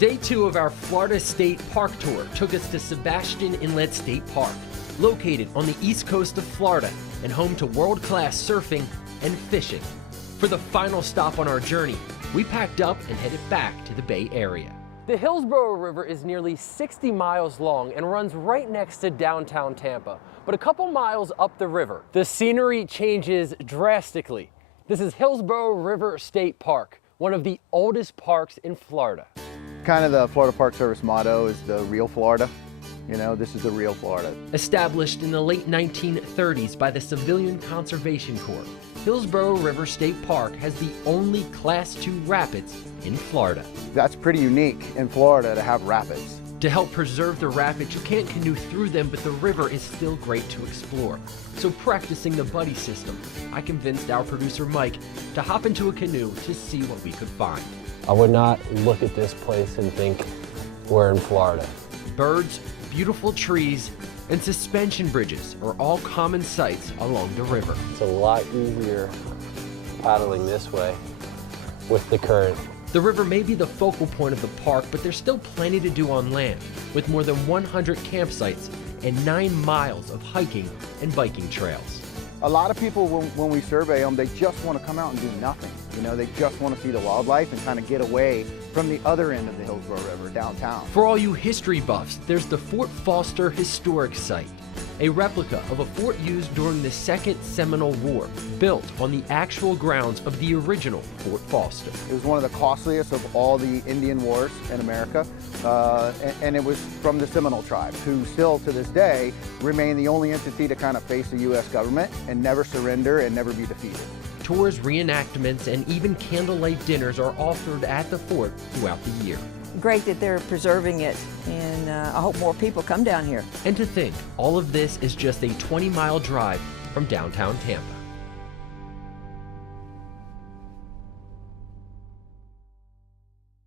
Day 2 of our Florida State Park tour took us to Sebastian Inlet State Park, located on the east coast of Florida and home to world-class surfing and fishing. For the final stop on our journey, we packed up and headed back to the Bay Area. The Hillsborough River is nearly 60 miles long and runs right next to downtown Tampa. But a couple miles up the river, the scenery changes drastically. This is Hillsborough River State Park, one of the oldest parks in Florida. Kind of the Florida Park Service motto is the real Florida. You know, this is the real Florida. Established in the late 1930s by the Civilian Conservation Corps, Hillsborough River State Park has the only Class II rapids in Florida. That's pretty unique in Florida to have rapids. To help preserve the rapids, you can't canoe through them, but the river is still great to explore. So practicing the buddy system, I convinced our producer Mike to hop into a canoe to see what we could find. I would not look at this place and think we're in Florida. Birds, beautiful trees, and suspension bridges are all common sights along the river. It's a lot easier paddling this way with the current. The river may be the focal point of the park, but there's still plenty to do on land, with more than 100 campsites and 9 miles of hiking and biking trails. A lot of people, when we survey them, they just want to come out and do nothing. You know, they just want to see the wildlife and kind of get away from the other end of the Hillsborough River, downtown. For all you history buffs, there's the Fort Foster Historic Site, a replica of a fort used during the Second Seminole War, built on the actual grounds of the original Fort Foster. It was one of the costliest of all the Indian wars in America, and it was from the Seminole tribe, who still to this day remain the only entity to kind of face the U.S. government and never surrender and never be defeated. Tours, reenactments, and even candlelight dinners are offered at the fort throughout the year. Great that they're preserving it, and I hope more people come down here. And to think, all of this is just a 20-mile drive from downtown Tampa.